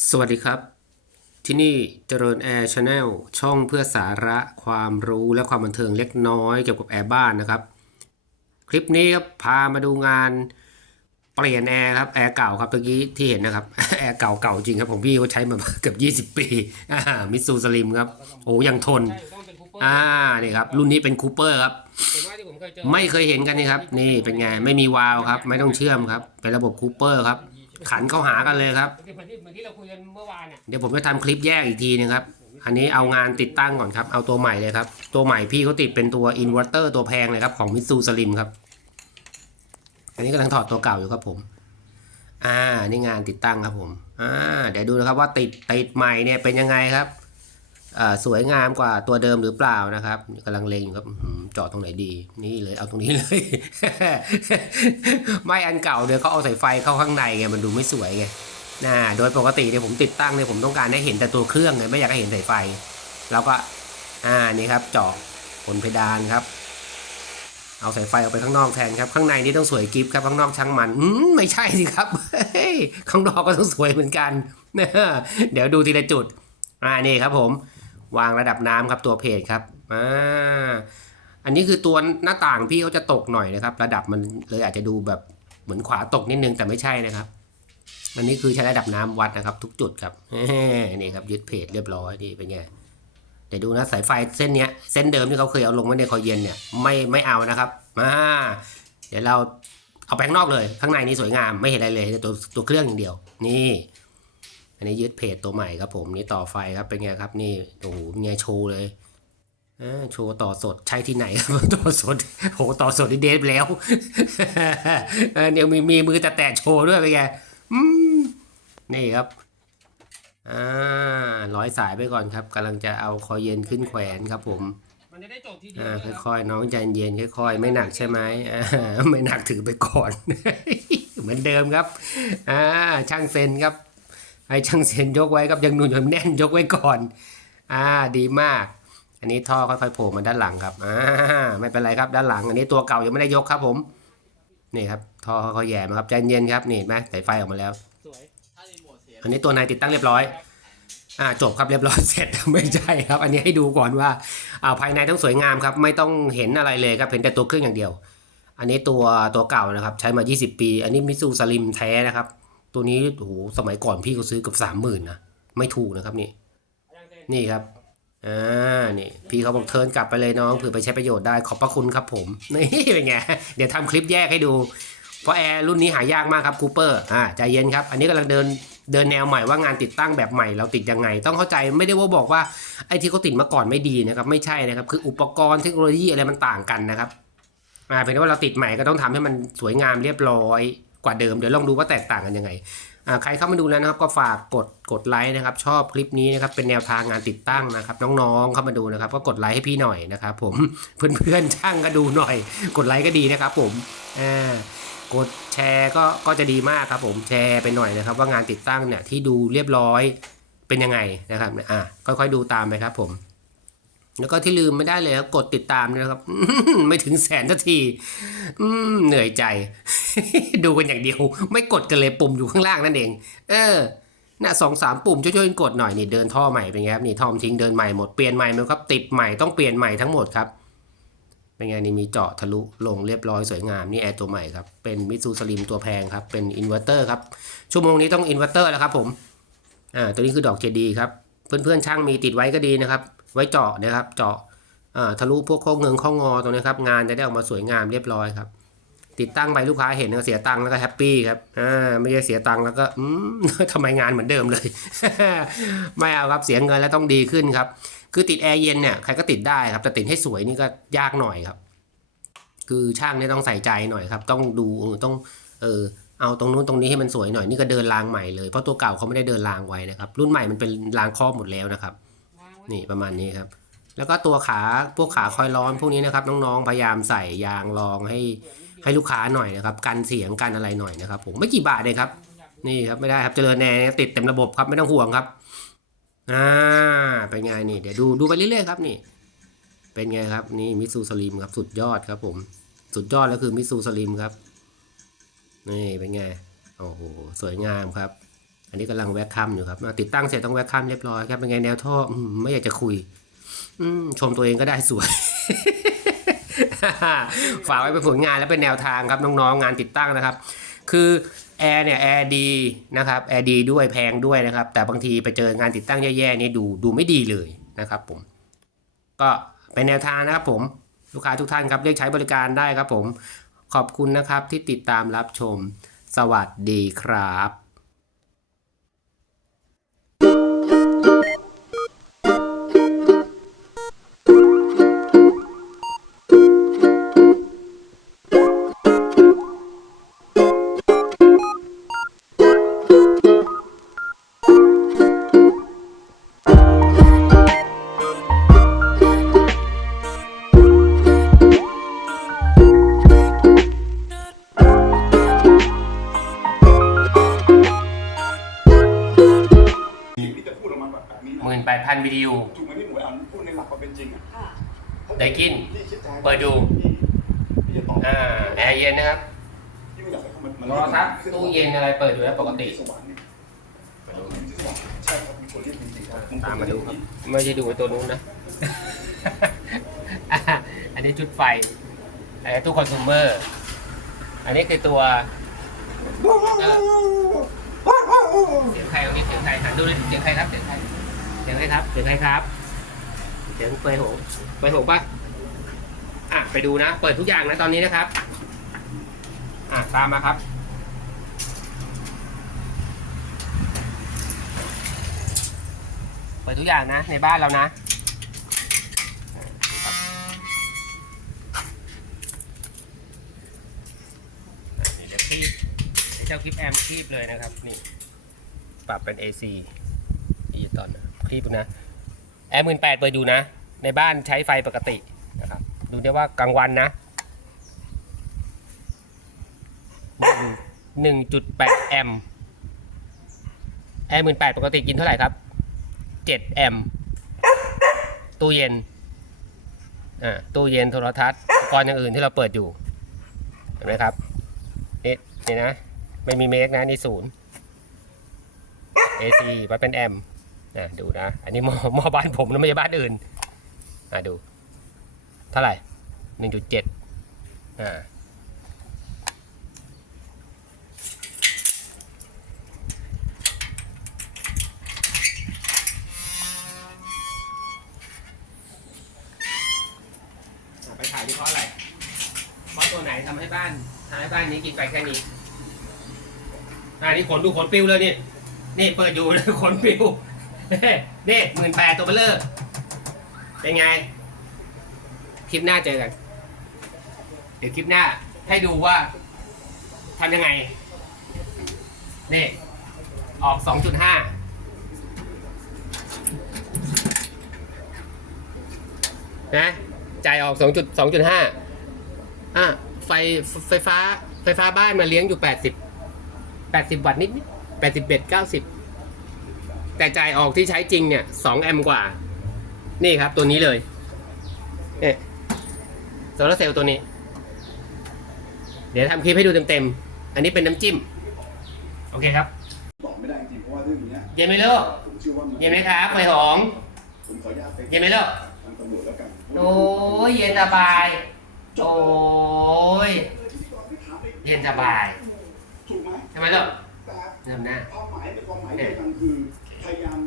สวัสดีครับ ที่นี่เจริญแอร์ชาแนลช่องเพื่อสาระความรู้และความบันเทิงเล็กน้อยเกี่ยวกับแอร์บ้านนะครับ คลิปนี้ครับพามาดูงานเปลี่ยนแอร์ครับแอร์เก่าครับเมื่อกี้ที่เห็นนะครับแอร์เก่าเก่าจริงครับผมพี่เขาใช้มาเกือบ20 ปีมิตซูสลิมครับโอ้ยังทนใช่ต้องเป็นคูเปอร์อ่านี่ครับรุ่นนี้เป็นคูเปอร์ครับไม่เคยเห็นกันนี่ครับ นี่เป็นไงไม่มีวาล์วครับ ไม่ต้องเชื่อมครับ เป็นระบบคูเปอร์ครับ ขันเข้าหากันเลยครับ เหมือนที่เหมือนที่เราคุยกันเมื่อวานเนี่ยเดี๋ยวผมจะทำคลิปแยกอีกทีนึงครับ อันนี้เอางานติดตั้งก่อนครับ เอาตัวใหม่เลยครับ ตัวใหม่พี่เขาติดเป็นตัวอินเวอร์เตอร์ตัวแพงเลยครับของมิตซูสลิมครับ อันนี้กำลังถอดตัวเก่าอยู่ครับผม อ่า นี่งานติดตั้งครับผม อ่า เดี๋ยวดูนะครับว่าติดติดใหม่เนี่ยเป็นยังไงครับอ่า สวยงามกว่าตัวเดิมหรือเปล่านะครับกำลังเลงอยู่ครับอื้อหือเจาะตรงไหนดี นี่เลยเอาตรงนี้เลย ไม่อันเก่าเดี๋ยวเขาเอาสายไฟเข้าข้างในไงมันดูไม่สวยไงนะโดยปกติเนี่ยผมติดตั้งเนี่ยผมต้องการให้เห็นแต่ตัวเครื่องไงไม่อยากให้เห็นสายไฟ แล้วก็อ่านี่ครับเจาะบนเพดานครับ เอาสายไฟออกไปข้างนอกแทนครับ ข้างในนี่ต้องสวยกิฟครับข้างนอกช่างมันอืมไม่ใช่สิครับข้างนอกก็ต้องสวยเหมือนกันเดี๋ยวดูทีละจุดอ่านี่ครับผม วางระดับน้ำครับตัวเพจครับอ่าอันนี้คือตัวหน้าต่างพี่เขาจะตกหน่อยนะครับ ระดับมันเลยอาจจะดูแบบเหมือนขวาตกนิดนึงแต่ไม่ใช่นะครับ อันนี้คือใช้ระดับน้ำวัดนะครับ ทุกจุดครับนี่ครับยึดเพจเรียบร้อยนี่เป็นไงเดี๋ยวดูนะสายไฟเส้นเนี้ยเส้นเดิมที่เขาเคยเอาลงไว้ในคอยเย็นเนี่ยไม่ไม่เอานะครับมาเดี๋ยวเราเอาไปข้างนอกเลย ข้างในนี่สวยงามไม่เห็นอะไรเลยตัวตัวเครื่องอย่างเดียว นี่ อันนี้ยึดเพจตัวใหม่ครับผมนี่ต่อไฟครับเป็นไงครับนี่โอ้โหเป็นไงโชว์เลยอ่าโชว์ต่อสดใช้ที่ไหนครับต่อสดโหต่อสดนี่เดทไปแล้วเออเดี๋ยวมีมีมือแต่แตะโชว์ด้วยเป็นไงอืมนี่ครับอ่าร้อยสายไปก่อนครับกำลังจะเอาคอยเย็นขึ้นแขวนครับผมมันจะได้จบทีเดียวอ่าเลยครับค่อยๆน้องใจเย็นค่อยๆไม่หนักใช่ไหมอ่าไม่หนักถือไปก่อน เหมือนเดิมครับอ่าช่างเซนครับ ให้ช่างเซนยกไว้ครับยังหนุ่นยังแน่นยกไว้ก่อน อ่าดีมาก อันนี้ท่อค่อยๆโผล่มาด้านหลังครับอ่าไม่เป็นไรครับด้านหลัง อันนี้ตัวเก่ายังไม่ได้ยกครับผมนี่ครับท่อค่อยๆแย่มาครับใจเย็นครับนี่ไหมสายไฟออกมาแล้วอันนี้ตัวนายติดตั้งเรียบร้อยอ่าจบครับเรียบร้อยเสร็จไม่ใช่ครับ อันนี้ให้ดูก่อนว่าอ่าภายในต้องสวยงามครับ ไม่ต้องเห็นอะไรเลยครับเห็นแต่ตัวเครื่องอย่างเดียว อันนี้ตัวตัวเก่านะครับ ใช้มา 20 ปี อันนี้มิซูสลิมแท้นะครับ ตัวนี้โอ้โหสมัยก่อนพี่ก็ซื้อเกับสามหมื่นนะไม่ถูกนะครับนี่ นี่ครับอ่านี่พี่เขาบอกเทิร์นกลับไปเลยน้องเผื่อไปใช้ประโยชน์ได้ขอบพระคุณครับผมนี่เป็นไงเดี๋ยวทำคลิปแยกให้ดู เพราะแอร์รุ่นนี้หายากมากครับคูเปอร์อ่าใจเย็นครับ อันนี้กำลังเดินเดินแนวใหม่ว่างานติดตั้งแบบใหม่เราติดยังไง ต้องเข้าใจไม่ได้ว่าบอกว่าไอ้ที่เขาติดมาก่อนไม่ดีนะครับไม่ใช่นะครับคืออุปกรณ์เทคโนโลยีอะไรมันต่างกันนะครับอ่าเป็นว่าเราติดใหม่ก็ต้องทำให้มันสวยงามเรียบร้อย กว่าเดิมเดี๋ยวลองดูว่าแตกต่างกันยังไงใครเข้ามาดูแล้วนะครับก็ฝากกดกดไลค์นะครับ ชอบคลิปนี้นะครับเป็นแนวทางงานติดตั้งนะครับ น้องๆเข้ามาดูนะครับ ก็กดไลค์ให้พี่หน่อยนะครับ ผมเพื่อนๆช่างก็ดูหน่อย กดไลค์ก็ดีนะครับ ผมอ่ากดแชร์ก็ก็จะดีมากครับ ผมแชร์ไปหน่อยนะครับ ว่างานติดตั้งเนี่ยที่ดูเรียบร้อยเป็นยังไงนะครับอ่าค่อยๆดูตามไปครับผม แล้วก็ที่ลืมไม่ได้เลยครับกดติดตามนะครับไม่ถึงแสนสักทีเหนื่อยใจ ดูกันอย่างเดียว ไม่กดกันเลยปุ่มอยู่ข้างล่างนั่นเอง เออน่ะสองสามปุ่มช่วยๆกดหน่อยนี่เดินท่อใหม่เป็นไงครับนี่ทอมทิ้งเดินใหม่หมดเปลี่ยนใหม่ไหมครับ ติดใหม่ต้องเปลี่ยนใหม่ทั้งหมดครับเป็นไงนี่มีเจาะทะลุลงเรียบร้อยสวยงามนี่แอร์ตัวใหม่ครับเป็นมิซูสลิมตัวแพงครับเป็นอินเวอร์เตอร์ครับชั่วโมงนี้ต้องอินเวอร์เตอร์แล้วครับผมอ่าตัวนี้คือดอกเจดีครับเพื่อนๆช่างมีติดไว้ก็ดีนะครับ ไว้เจาะนะครับ เจาะทะลุพวกข้อเงินข้องอตรงนี้ครับงานจะได้ออกมาสวยงามเรียบร้อยครับ ติดตั้งไปลูกค้าเห็นก็เสียตังค์แล้วก็แฮปปี้ครับอ่าไม่ใช่เสียตังค์แล้วก็อืมทำไมงานเหมือนเดิมเลย ไม่เอาครับเสียเงินแล้วต้องดีขึ้นครับ คือติดแอร์เย็นเนี่ยใครก็ติดได้ครับแต่ติดให้สวยนี่ก็ยากหน่อยครับ คือช่างเนี่ยต้องใส่ใจหน่อยครับ ต้องดูต้องเออเอาตรงนู้นตรงนี้ให้มันสวยหน่อยนี่ก็เดินรางใหม่เลยเพราะตัวเก่าเขาไม่ได้เดินรางไว้นะครับ รุ่นใหม่มันเป็นรางครอบหมดแล้วนะครับ นี่ประมาณนี้ครับ แล้วก็ตัวขาพวกขาคอยร้อนพวกนี้นะครับน้องๆพยายามใส่ยางรองให้ให้ลูกค้าหน่อยนะครับกันเสียงกันอะไรหน่อยนะครับ ผมไม่กี่บาทเลยครับ นี่ครับไม่ได้ครับเจริญแนร์ติดเต็มระบบครับไม่ต้องห่วงครับอ่าเป็นไงนี่เดี๋ยวดูดูไปเรื่อยๆครับนี่ เป็นไงครับนี่มิซูสลิมครับสุดยอดครับ ผมสุดยอดแล้วคือมิซูสลิมครับนี่เป็นไงโอ้โหสวยงามครับ อันนี้กำลังแวกคัมอยู่ครับติดตั้งเสร็จต้องแวกคัมเรียบร้อยครับเป็นไงแนวท่อไม่อยากจะคุย อืชมตัวเองก็ได้สวยฝากไว้เป็นผลงานและเป็นแนวทางครับน้องๆงานติดตั้งนะครับ คือแอร์เนี่ยแอร์ดีนะครับแอร์ดีด้วยแพงด้วยนะครับ แต่บางทีไปเจองานติดตั้งแย่ๆนี่ดูดูไม่ดีเลยนะครับ ผม ก็เป็นแนวทางนะครับ ผมลูกค้าทุกท่านครับเรียกใช้บริการได้ครับ ผมขอบคุณนะครับที่ติดตามรับชม สวัสดีครับ นี้หมื่นแปดพันวิดีโอ ถูกไหมพี่หมวยอันพูดในหลักความเป็นจริงอะได้กินพี่คิดใจเปิดดูพี่จะตอบอ่าแอร์เย็นนะครับพี่ไม่อยากให้เขามันโทรทัศน์ตู้เย็นอะไรเปิดอยู่แล้วปกติ สวรรค์เนี่ยใช่ครับมีตัวเรียกจริงๆครับตามมาดูครับ ไม่ใช่ดูไอ้ตัวนู้นนะ อะอันนี้ชุดไฟอันนี้ตู้ คอน sumer อันนี้คือตัวเออเสียงใครตรงนี้เสียงใครหันดูดิเสียงใครครับเสียงใคร เสียงใครครับเสียงใครครับเสียงเปยหงเปยหงปะอะไปดูนะ เปิดทุกอย่างนะตอนนี้นะครับ อะตามมาครับเปิดทุกอย่างนะ ในบ้านเรานะเดี๋ยวคีบเดี๋ยวเจ้าคลิปแอมคีบเลยนะครับ นี่ ปรับเป็น AC ดิจิตอลนะ คีบนะแอร์หมื่นแปดเปิดดูนะ ในบ้านใช้ไฟปกตินะครับ ดูได้ว่ากลางวันนะหนึ่งจุดแปดแอมป์แอร์หมื่นแปดปกติกินเท่าไหร่ครับเจ็ดแอมป์ตู้เย็นอ่าตู้เย็นโทรทัศน์อุปกรณ์อย่างอื่นที่เราเปิดอยู่เห็นไหมครับนี่นี่นะ ไม่มีเมกนะ นี่ศูนย์ AC วัดเป็นแอม ป์อะดูนะ อันนี้หมอหมอบ้านผมนะไม่ใช่บ้านอื่นอะดู เท่าไหร่หนึ่งจุดเจ็ดอ่าไปถ่ายดูเพราะอะไร เพราะตัวไหนทำให้บ้านทำให้บ้านนี้กินไฟแค่นี้อ่านี่ขนดูขนปิวเลยนี่ นี่เปิดอยู่เลยขนปิว นี่หมื่นแปดตัวเบลเลอร์เป็นไง คลิปหน้าเจอกัน เดี๋ยวคลิปหน้าให้ดูว่าทำยังไง นี่ ออกสองจุดห้านะจ่ายออก 2 2.5อะไฟไฟฟ้าไฟฟ้าบ้านมาเลี้ยงอยู่ 80 80 วัตต์นิดนิด81 90 แต่จ่ายออกที่ใช้จริงเนี่ย2แอมป์กว่า นี่ครับตัวนี้เลยเนี่ยโซลาร์เซลล์ตัวนี้ เดี๋ยวทำคลิปให้ดูเต็มๆ อันนี้เป็นน้ำจิ้ม โอเคครับตอบไม่ได้จริงเพราะว่าเรื่องเนี้ยเย็นไหมลูกผมเชื่อว่ามันเย็นไหมครับไฟหอมผมขออนุญาตไปเย็นไหมลูกทางตำรวจแล้วกันโอ้ยเย็นสบาย โอ้ยเย็นสบายถูกไหมใช่ไหมลูกแต่เริ่มหน้า ความหมายในความหมายเดียวกันคือ I am.